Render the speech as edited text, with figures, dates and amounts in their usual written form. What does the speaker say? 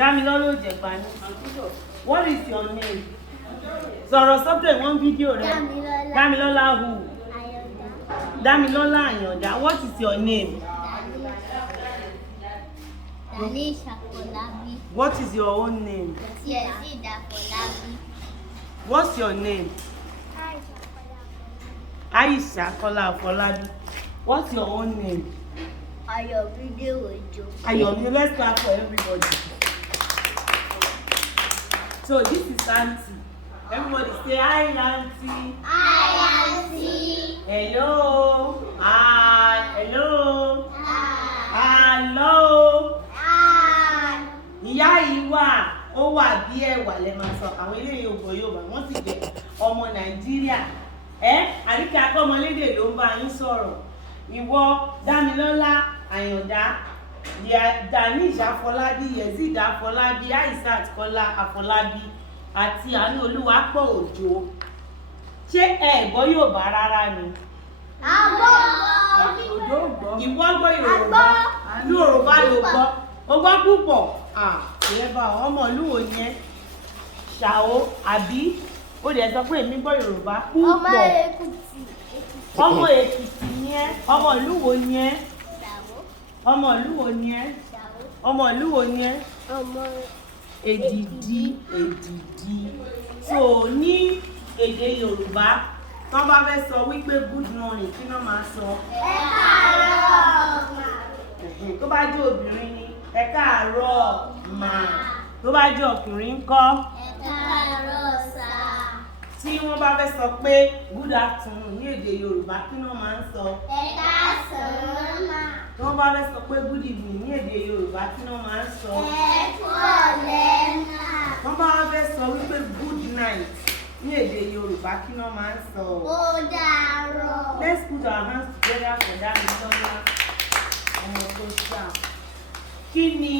Dámilọ́lá Òjẹ̀gbá ni. What is your name? Sọ̀rọ̀ sókè wọ́n fídíò rẹ̀. Dámilọ́lá who? Dámilọ́lá Àyàndá. What is your name? What is your own name? What's your name? Aisha Kọ́lá Afọlábí. What's your own name? Ayọ̀mídé Òjó. Ayọ̀mídé. Let's clap for everybody. So this is Auntie. Everybody say hi, Auntie. Hi, Auntie. Hello. Hi. Hello. Hi. Hello. Hi. Ìyá yìí wà, ó wà bí ẹ̀wà lẹ máa sọ. Àwọn eléyìí ògbó Yorùbá, wọ́n sì jẹ́ ọmọ Nàìjíríà. Àríkẹ́ akọ́mọlédè ló ń bá yín sọ̀rọ̀. Ìwọ Dámilọ́lá Àyàndá, Danish Afọlábí, Yezid Afọlábí, Aishat Kọ́lá Afọlábí àti Àánú Olúwapọ̀ Òjó. Ṣé ẹ gbọ́ Yorùbá rárá ni? Àgbọ̀. Ìwọ gbọ́ Yorùbá? Yorùbá ló gbọ́. O gbọ́ púpọ̀. Ìrẹ́bà ọmọ ìlú wo yẹn? Ṣàó àbí? Ó dẹ̀ sọ pé èmi gbọ́ Yorùbá púpọ̀. Ọmọ Èkìtì. Ọmọ Èkìtì ni ẹ́. Ọmọ ìlú wo ni ẹ́? Ọmọ ìlú wo ni ẹ́? Ọmọ ìlú wo ni ẹ́? Ọmọ Èdìdí. So ní èdè Yorùbá tán bá fẹ́ sọ wípé good morning kí náà máa sọ? Ẹ káàárọ̀ mà. Tó bá jẹ́ obìnrin ni ẹ káàárọ̀ mà. Tó bá jẹ́ ọkùnrin ńkọ́? Ẹ káàárọ̀ sà. Tí wọ́n bá fẹ́ sọ pé good afternoon ní èdè Yorùbá kí náà máa ń sọ? Ẹ káàsán mà. Tí wọ́n bá fẹ́ sọ pé good evening ní èdè Yorùbá kí náà máa ń sọ? Ẹ kúrọ̀lẹ́ mà. Wọ́n bá fẹ́ sọ wípé good night ní èdè Yorùbá kí náà máa ń sọ? Ó dàárọ̀. Let's put our hands together for Dámilọ́lá ọmọ tó ṣá. Kí ni